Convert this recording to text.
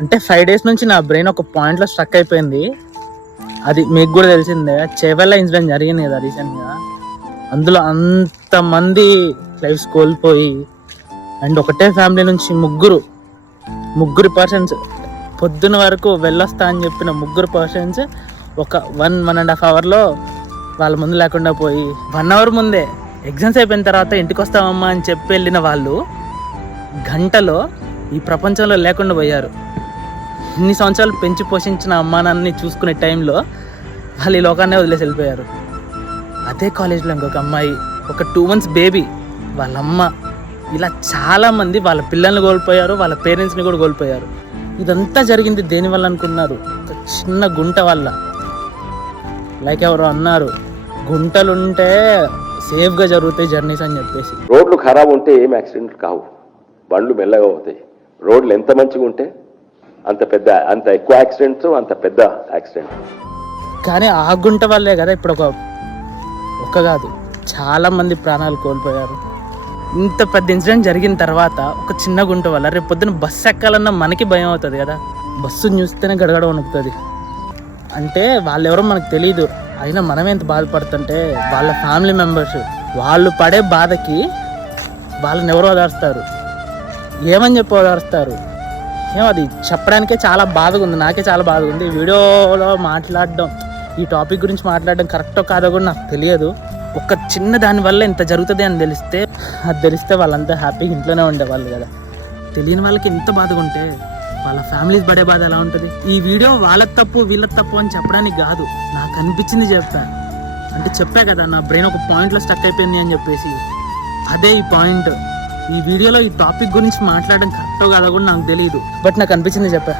అంటే 5 days నుంచి నా బ్రెయిన్ ఒక పాయింట్లో స్ట్రక్ అయిపోయింది. అది మీకు కూడా తెలిసిందే, చేవెళ్ళ ఇన్సిడెంట్ జరిగింది కదా రీసెంట్గా. అందులో అంతమంది లైఫ్స్ కోల్పోయి అండ్ ఒకటే ఫ్యామిలీ నుంచి ముగ్గురు పర్సన్స్ పొద్దున వరకు వెళ్ళొస్తా అని చెప్పిన ముగ్గురు పర్సన్స్ ఒక 1.5 hourలో వాళ్ళ ముందు లేకుండా పోయి, 1 hour ముందే ఎగ్జామ్స్ అయిపోయిన తర్వాత ఇంటికి వస్తామమ్మా అని చెప్పి వెళ్ళిన వాళ్ళు గంటలో ఈ ప్రపంచంలో లేకుండా పోయారు. ఇన్ని సంవత్సరాలు పెంచి పోషించిన అమ్మానాన్ని చూసుకునే టైంలో వాళ్ళు ఈ లోకాన్నే వదిలేసి వెళ్ళిపోయారు. అదే కాలేజ్లో ఇంకొక అమ్మాయి, ఒక 2 months బేబీ, వాళ్ళ అమ్మ, ఇలా చాలామంది వాళ్ళ పిల్లల్ని కోల్పోయారు, వాళ్ళ పేరెంట్స్ని కూడా కోల్పోయారు. ఇదంతా జరిగింది దేనివల్ల అనుకున్నారు? ఒక చిన్న గుంట వల్ల. లైక్ ఎవరో అన్నారు, గుంటలుంటే సేఫ్గా జరుగుతాయి జర్నీస్ అని చెప్పేసి. రోడ్లు ఖరాబ్ ఉంటే ఏం యాక్సిడెంట్లు కావు, బండ్లు మెల్లగా అవుతాయి. రోడ్లు ఎంత మంచిగా ఉంటే అంత ఎక్కువ యాక్సిడెంట్స్, అంత పెద్ద యాక్సిడెంట్. కానీ ఆ గుంట వల్లే కదా ఇప్పుడు ఒక కాదు చాలా మంది ప్రాణాలు కోల్పోయారు. ఇంత పెద్ద ఇన్సిడెంట్ జరిగిన తర్వాత ఒక చిన్న గుంట వల్ల రేపు పొద్దున బస్సు ఎక్కాలన్నా మనకి భయం అవుతుంది కదా. బస్సుని చూస్తేనే గడగడ వణుకుతుంది. అంటే వాళ్ళెవరో మనకు తెలియదు, అయినా మనమే ఎంత బాధపడుతుంటే వాళ్ళ ఫ్యామిలీ మెంబర్స్ వాళ్ళు పడే బాధకి వాళ్ళని ఎవరో ఓదారుస్తారు, ఏమని చెప్పి ఓదారుస్తారు? అది చెప్పడానికే చాలా బాధగా ఉంది, నాకే చాలా బాధగా ఉంది. వీడియోలో మాట్లాడడం, ఈ టాపిక్ గురించి మాట్లాడడం కరెక్టో కాదో కూడా నాకు తెలియదు. ఒక చిన్న దానివల్ల ఇంత జరుగుతుంది అని తెలిస్తే వాళ్ళంతా హ్యాపీగా ఇంట్లోనే ఉండేవాళ్ళు కదా. తెలియని వాళ్ళకి ఎంత బాధగా ఉంటే వాళ్ళ ఫ్యామిలీస్ పడే బాధ ఎలా ఉంటుంది? ఈ వీడియో వాళ్ళకి తప్పు వీళ్ళకి తప్పు అని చెప్పడానికి కాదు, నాకు అనిపించింది చెప్పాను. అంటే చెప్పా కదా, నా బ్రెయిన్ ఒక పాయింట్లో స్టక్ అయిపోయింది అని చెప్పేసి. అదే ఈ పాయింట్. ఈ వీడియోలో ఈ టాపిక్ గురించి మాట్లాడడం కరెక్టో కాదో కూడా నాకు తెలియదు, బట్ నాకు అనిపించింది చెప్పా.